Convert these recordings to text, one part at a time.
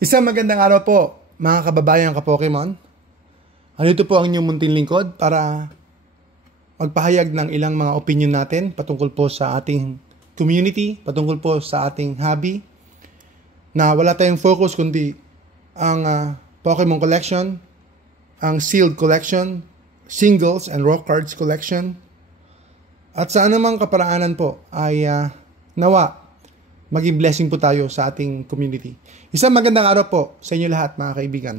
Isang magandang araw po, mga kababayan ka-Pokemon. Andito po ang inyong munting lingkod para magpahayag ng ilang mga opinion natin patungkol po sa ating community, patungkol po sa ating hobby, na wala tayong focus kundi ang Pokemon collection, ang sealed collection, singles and raw cards collection, at sa anumang kaparaanan po ay nawa maging blessing po tayo sa ating community. Isang magandang araw po sa inyo lahat, mga kaibigan.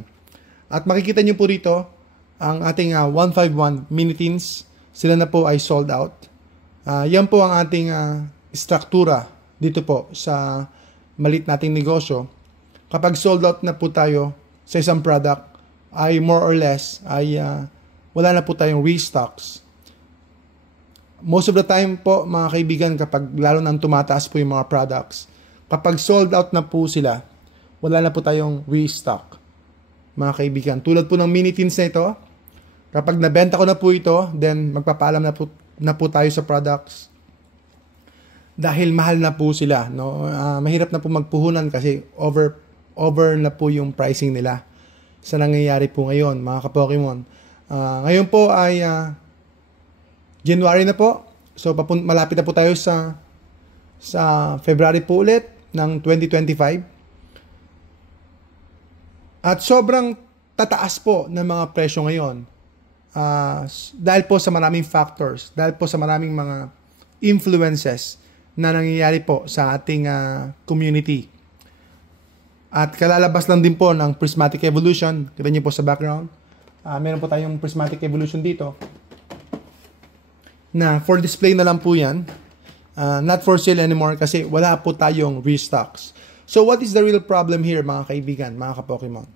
At makikita nyo po rito ang ating 151 mini-tins. Sila na po ay sold out. Yan po ang ating struktura dito po sa maliit nating negosyo. Kapag sold out na po tayo sa isang product, ay more or less ay wala na po tayong restocks. Most of the time po, mga kaibigan, kapag lalo nang tumataas po yung mga products, kapag sold out na po sila, wala na po tayong restock, mga kaibigan. Tulad po ng mini-tins na ito, kapag nabenta ko na po ito, then magpapaalam na po tayo sa products. Dahil mahal na po sila. No? Mahirap na po magpuhunan kasi over na po yung pricing nila sa nangyayari po ngayon, mga ka-Pokemon. Ngayon po ay January na po. So malapit na po tayo sa February po ulit ng 2025. At sobrang tataas po ng mga presyo ngayon. Dahil po sa maraming factors, dahil po sa maraming mga influences na nangyayari po sa ating community. At kalalabas lang din po ng Prismatic Evolution. Kita niyo po sa background. Meron po tayong Prismatic Evolution dito. Na for display na lang po yan. Not for sale anymore kasi wala po tayong restocks. So what is the real problem here, mga kaibigan, mga ka-Pokemon?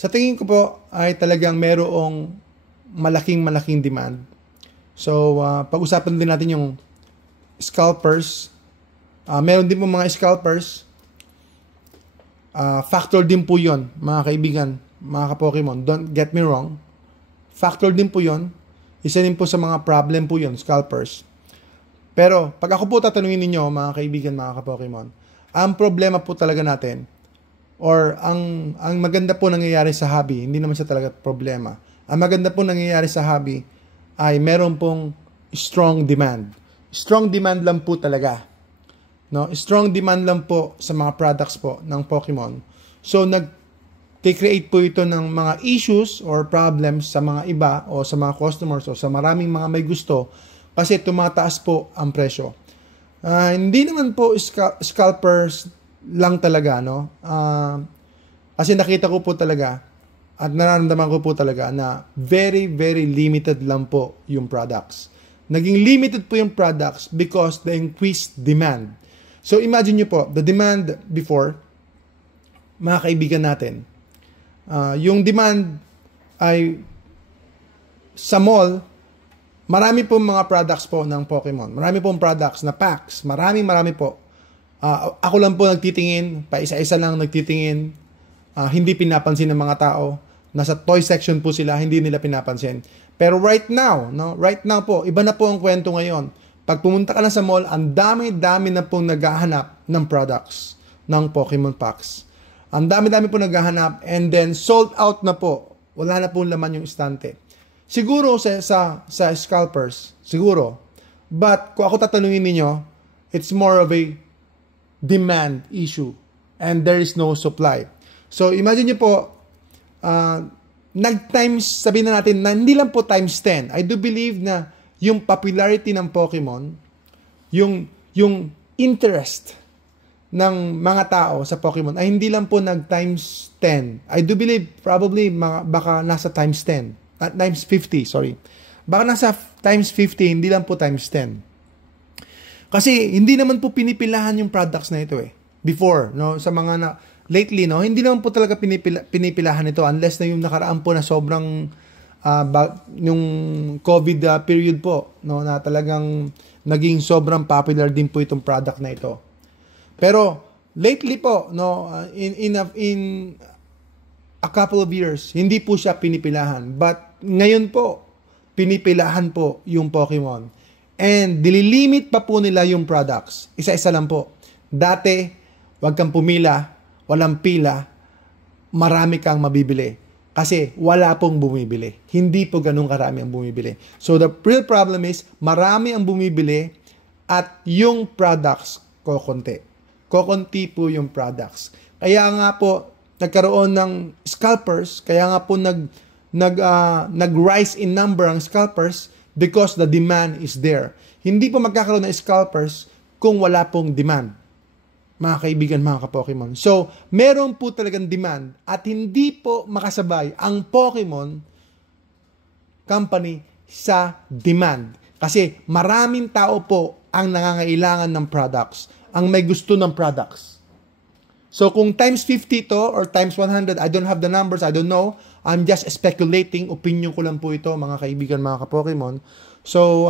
Sa tingin ko po ay talagang merong malaking demand. So pag-usapan din natin yung scalpers. Meron din po mga scalpers. Factor din po yon, mga kaibigan, mga ka-Pokemon. Don't get me wrong. Factor din po yon. Isa din po sa mga problem po yun, scalpers. Pero, pag ako po tatanungin ninyo, mga kaibigan, mga ka-Pokemon, ang problema po talaga natin, or ang maganda po nangyayari sa hobby, hindi naman siya talaga problema. Ang maganda po nangyayari sa hobby ay meron pong strong demand. Strong demand lang po talaga. No? Strong demand lang po sa mga products po ng Pokemon. So, create po ito ng mga issues or problems sa mga iba o sa mga customers o sa maraming mga may gusto kasi tumataas po ang presyo. Hindi naman po scalpers lang talaga, no? Kasi nakita ko po talaga at nararamdaman ko po talaga na very limited lang po yung products. Naging limited po yung products because the increased demand. So imagine nyo po, the demand before, mga kaibigan natin, yung demand ay sa mall, marami pong mga products po ng Pokemon. Marami pong products na packs. Marami po. Ako lang po nagtitingin, paisa-isa lang nagtitingin. Hindi pinapansin ng mga tao. Nasa toy section po sila, hindi nila pinapansin. Pero right now po, iba na po ang kwento ngayon. Pag pumunta ka na sa mall, ang dami na pong naghahanap ng products ng Pokemon packs. Ang dami po naghahanap and then sold out na po. Wala na po laman yung estante. Siguro sa scalpers, siguro. But kung ako tatanungin ninyo, it's more of a demand issue and there is no supply. So imagine nyo po, sabihin na natin na hindi lang po times 10. I do believe na yung popularity ng Pokemon, yung interest ng mga tao sa Pokemon ay hindi lang po nag-times 10. I do believe probably baka nasa times 10. Times 50, sorry. Baka nasa times 50, hindi lang po times 10. Kasi hindi naman po pinipilahan yung products na ito eh. Before, no, sa mga lately, no, hindi naman po talaga pinipilahan ito unless na yung nakaraan po na sobrang yung COVID period po, no, na talagang naging sobrang popular din po itong product na ito. Pero lately po, no, in a couple of years, hindi po siya pinipilahan. But ngayon po, pinipilahan po yung Pokemon. And dililimit pa po nila yung products. Isa-isa lang po. Dati, wag kang pumila, walang pila, marami kang mabibili. Kasi wala pong bumibili. Hindi po ganun karami ang bumibili. So the real problem is, marami ang bumibili at yung products kokonti. Kokonti po yung products. Kaya nga po, nagkaroon ng scalpers, kaya nga po nag-rise in number ang scalpers because the demand is there. Hindi po magkakaroon ng scalpers kung wala pong demand. Mga kaibigan, mga ka-Pokemon. So, meron po talagang demand at hindi po makasabay ang Pokemon company sa demand. Kasi maraming tao po ang nangangailangan ng products, ang may gusto ng products. So, kung times 50 to or times 100, I don't have the numbers, I don't know. I'm just speculating. Opinion ko lang po ito, mga kaibigan, mga ka-Pokemon. So,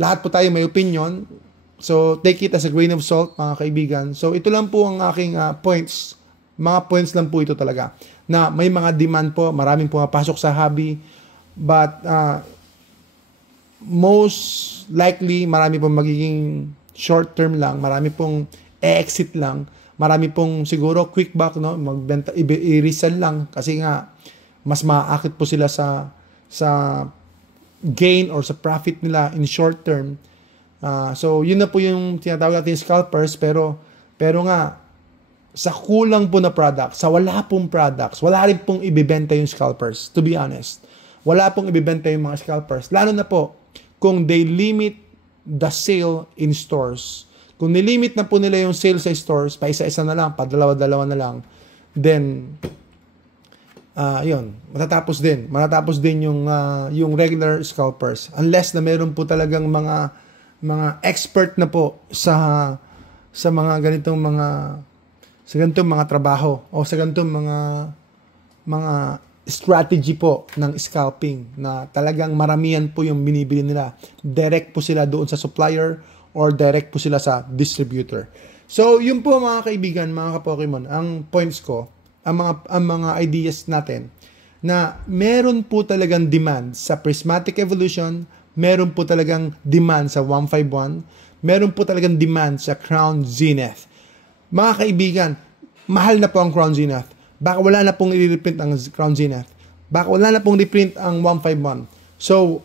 lahat po tayo may opinion. So, take it as a grain of salt, mga kaibigan. So, ito lang po ang aking points. Mga points lang po ito talaga. Na may mga demand po, maraming pumapasok sa hobby. But, most likely, marami pong magiging short term lang. Marami pong exit lang. Marami pong siguro quick back, no? Magbenta, i-resell lang. Kasi nga, mas maaakit po sila sa gain or sa profit nila in short term. So, yun na po yung tinatawag natin scalpers, pero nga, sa kulang po na products, sa wala pong products, wala rin pong ibibenta yung scalpers, to be honest. Wala pong ibibenta yung mga scalpers. Lalo na po, kung they limit the sale in stores. Kung nilimit na po nila yung sale sa stores, pa isa-isa na lang, pa dalawa-dalawa na lang, then, yun, matatapos din yung regular scalpers. Unless na meron po talagang mga expert na po sa mga ganitong mga trabaho o sa ganitong mga strategy po ng scalping na talagang maramihan po yung binibili nila. Direct po sila doon sa supplier or direct po sila sa distributor. So, yun po mga kaibigan, mga ka-Pokemon, ang points ko, ang mga ideas natin na meron po talagang demand sa Prismatic Evolution, meron po talagang demand sa 151, meron po talagang demand sa Crown Zenith. Mga kaibigan, mahal na po ang Crown Zenith. Baka wala na pong i-reprint ang Crown Zenith. Baka wala na pong reprint ang 151. So,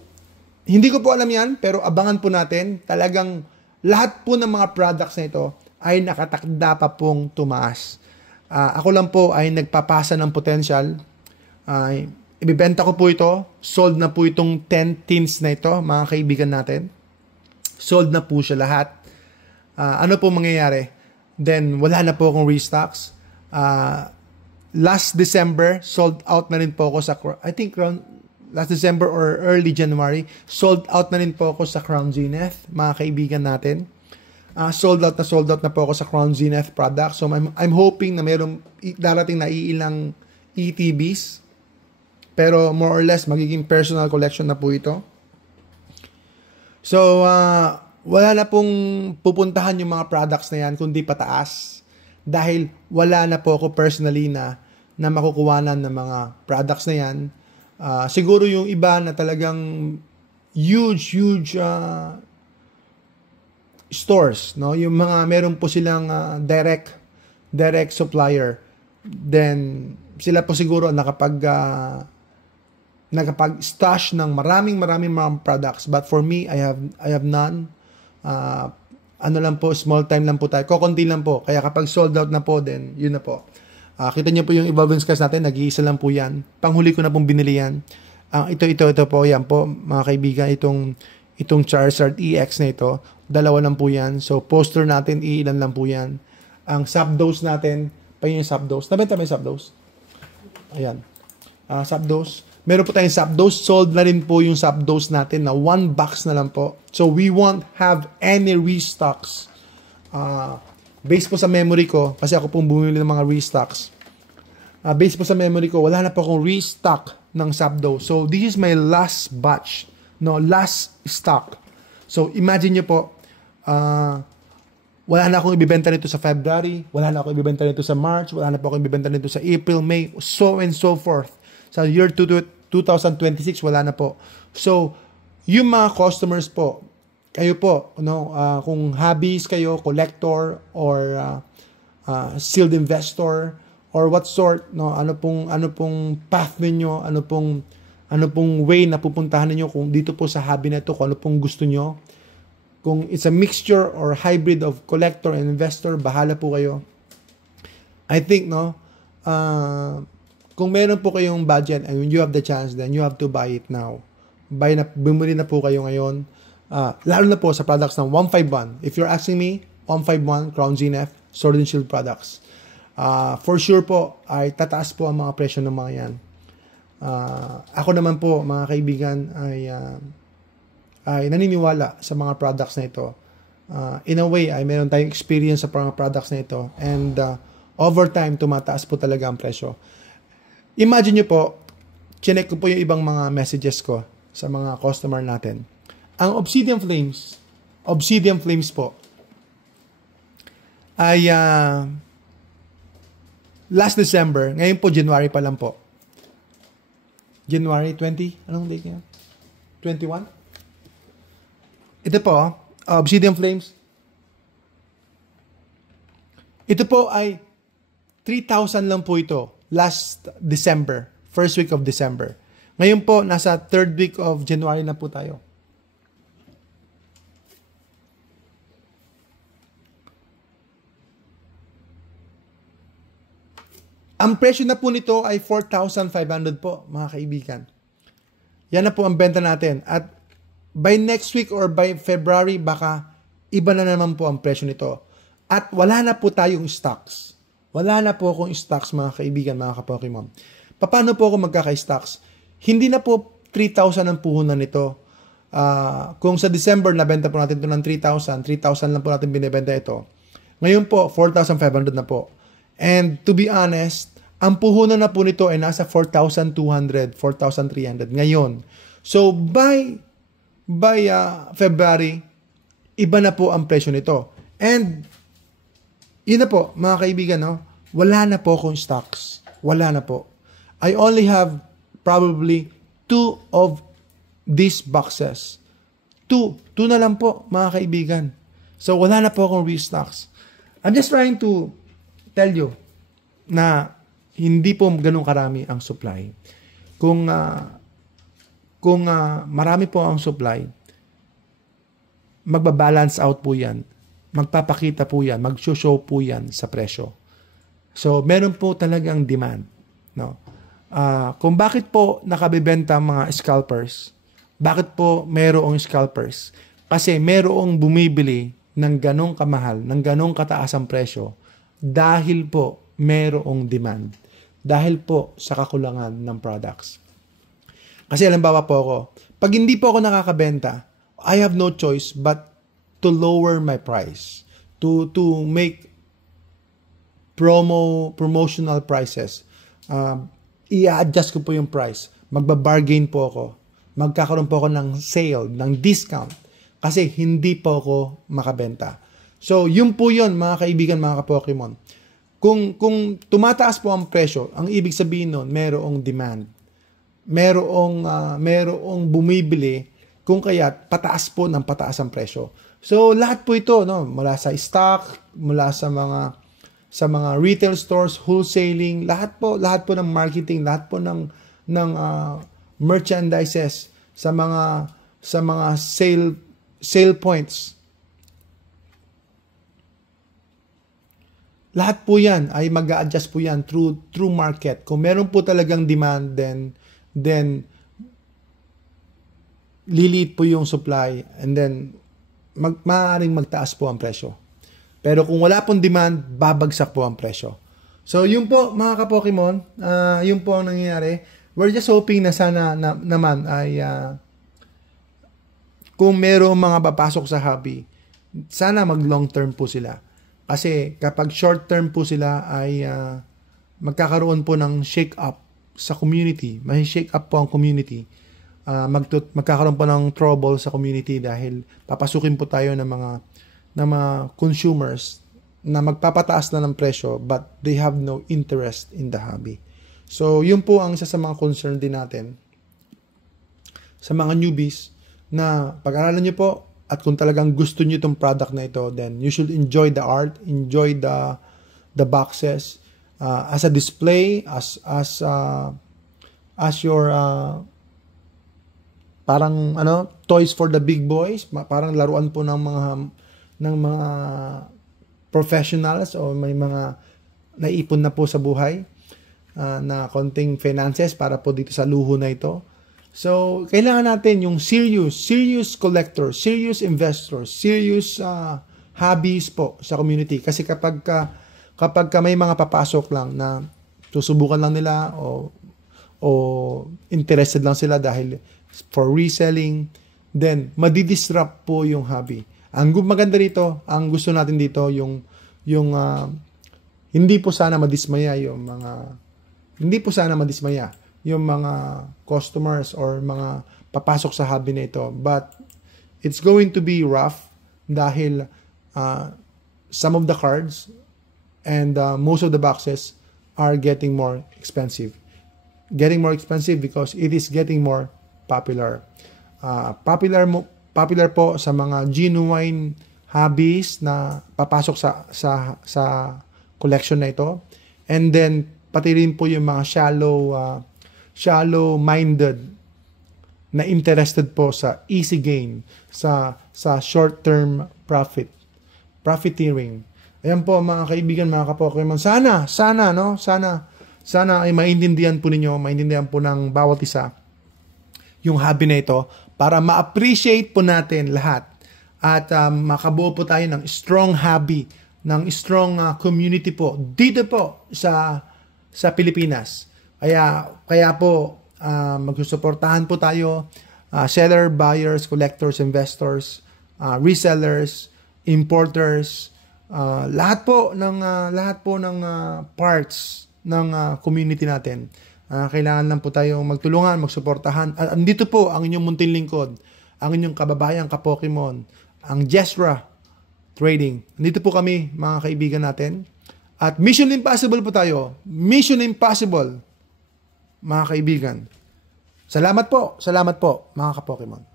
hindi ko po alam yan, pero abangan po natin. Talagang lahat po ng mga products na ito ay nakatakda pa pong tumaas. Ako lang po ay nagpapasa ng potential. Ibibenta ko po ito. Sold na po itong 10 tins na ito, mga kaibigan natin. Sold na po siya lahat. Ano po mangyayari? Then, wala na po akong restocks. Last December, sold out na rin po ako sa, I think last December or early January, sold out na rin po ako sa Crown Zenith, mga kaibigan natin. Sold out na po ako sa Crown Zenith product. So, I'm hoping na mayroong darating na iilang ETBs. Pero more or less, magiging personal collection na po ito. So, wala na pong pupuntahan yung mga products na yan, kundi pataas. Dahil wala na po ako personally na makukuhanan ng mga products na yan. Siguro yung iba na talagang huge stores, no? Yung mga meron po silang direct supplier. Then sila po siguro nakapag-stash ng maraming mga products. But for me, I have none. Ano lang po, small time lang po tayo. Kokonti lang po. Kaya kapag sold out na po, then yun na po. Kita niyo po yung Evolving Skies natin, nag-iisa lang po yan. Panghuli ko na pong binili yan. Ito po, yan po, mga kaibigan, itong Charizard EX na ito, dalawa lang po yan. So, poster natin, iilan lang po yan. Ang Zapdos natin, pa yung Zapdos. Nabenta may Zapdos? Ayan. Zapdos. Meron po tayong Zapdos. Sold na rin po yung Zapdos natin na 1 box na lang po. So, we won't have any restocks. Based po sa memory ko, kasi ako pong bumili ng mga restocks. Based po sa memory ko, wala na po akong restock ng Zapdos. So, this is my last batch. No, last stock. So, imagine nyo po, wala na akong ibibenta nito sa February, wala na akong ibibenta nito sa March, wala na po akong ibibenta nito sa April, May, so and so forth. Sa year 2026, wala na po. So, yung mga customers po, kayo po, kung hobbies kayo, collector, or sealed investor, or what sort, no, ano pong path ninyo, ano pong way na pupuntahan niyo kung dito po sa hobby na ito, kung ano pong gusto niyo. Kung it's a mixture or hybrid of collector and investor, bahala po kayo. I think, no, kung meron po kayong budget and when you have the chance, then you have to buy it now. Bumili na po kayo ngayon. Lalo na po sa products ng 151. If you're asking me, 151, Crown ZNF, Sword and Shield products. For sure po, ay tataas po ang mga presyo ng mga yan. Ako naman po, mga kaibigan, ay naniniwala sa mga products na ito. In a way, ay meron tayong experience sa mga products na ito. And over time, tumataas po talaga ang presyo. Imagine nyo po, chinek ko po yung ibang mga messages ko sa mga customer natin. Ang Obsidian Flames po, ay last December, ngayon po January pa lang po. January 20? Anong date niya? 21? Ito po, Obsidian Flames. Ito po ay 3,000 lang po ito last December, first week of December. Ngayon po, nasa third week of January na po tayo. Ang presyo na po nito ay 4,500 po, mga kaibigan. Yan na po ang benta natin. At by next week or by February, baka iba na naman po ang presyo nito. At wala na po tayong stocks. Wala na po akong stocks, mga kaibigan, mga ka-Pokemon. Paano po ako magkaka-stocks? Hindi na po 3,000 ang puhunan nito. Kung sa December, nabenta po natin ito ng 3,000, 3,000 lang po natin binibenta ito. Ngayon po, 4,500 na po. And to be honest, ang puhunan na po nito ay nasa 4,200, 4,300 ngayon. So, by February, iba na po ang presyo nito. And, yun na po, mga kaibigan, no? Wala na po akong stocks. Wala na po. I only have probably 2 of these boxes. 2 na lang po, mga kaibigan. So, wala na po akong restocks. I'm just trying to tell you na hindi po ganun karami ang supply. Kung marami po ang supply, magbabalance out po yan. Magpapakita po yan. Mag-show po yan sa presyo. So, meron po talagang demand. No? Kung bakit po nakabibenta ang mga scalpers, bakit po merong scalpers? Kasi merong bumibili ng ganong kamahal, ng ganong kataas ang presyo, dahil po merong demand. Dahil po sa kakulangan ng products. Kasi halimbawa po ako, pag hindi po ako nakakabenta, I have no choice but to lower my price. To make promotional prices. I-adjust ko po yung price. Magbabargain po ako. Magkakaroon po ako ng sale, ng discount. Kasi hindi po ako makabenta. So, yun po yun, mga kaibigan, mga ka-Pokemon. Kung tumataas po ang presyo, ang ibig sabihin nun, merong demand. Merong bumibili, kung kaya pataas po ng pataas ang presyo. So, lahat po ito, no, mula sa stock, mula sa mga retail stores, wholesaling, lahat po ng marketing, lahat po ng merchandises, sa mga sale points. Lahat po yan ay mag-a-adjust po yan through market. Kung meron po talagang demand, then liliit po yung supply and then maaaring magtaas po ang presyo. Pero kung wala pong demand, babagsak po ang presyo. So, yun po, mga ka-Pokemon, yun po ang nangyayari. We're just hoping na sana naman ay kung merong mga papasok sa hobby, sana mag-long term po sila. Kasi kapag short term po sila ay magkakaroon po ng shake up sa community. May shake up po ang community. Magkakaroon po ng trouble sa community dahil papasukin po tayo ng mga consumers na magpapataas na ng presyo but they have no interest in the hobby. So, yun po ang isa sa mga concern din natin sa mga newbies na pag-aralan nyo po. At kung talagang gusto niyo itong product na ito, then you should enjoy the art, enjoy the boxes. as a display, as your parang toys for the big boys, parang laruan po ng mga professionals o may mga naipon na po sa buhay na konting finances para po dito sa luho na ito. So, kailangan natin yung serious collectors, serious investors, serious hobbies po sa community. Kasi kapag may mga papasok lang na susubukan lang nila o interested lang sila dahil for reselling, then madidisrupt po yung hobby. Ang maganda dito, ang gusto natin dito, yung hindi po sana madismaya yung mga customers or mga papasok sa hobby na ito. But it's going to be rough dahil some of the cards and most of the boxes are getting more expensive. Getting more expensive because it is getting more popular. Popular po sa mga genuine hobbies na papasok sa collection na ito. And then pati rin po yung mga shallow-minded na interested po sa easy gain, sa short-term profiteering. Ayan po mga kaibigan, mga ka-Pokemon. Sana ay maintindihan po ng bawat isa yung hobby na ito para ma-appreciate po natin lahat at makabuo po tayo ng strong hobby, ng strong community po dito po sa Pilipinas. Kaya po magsusuportahan po tayo, seller, buyers, collectors, investors, resellers, importers, lahat po ng parts ng community natin. Kailangan lang po tayong magtulungan, magsuportahan. Andito po ang inyong munting lingkod, ang inyong kababayang ka-Pokemon, ang Jesra Trading. Andito po kami, mga kaibigan natin. At Mission Impossible po tayo. Mission Impossible, mga kaibigan. Salamat po, mga ka-Pokemon.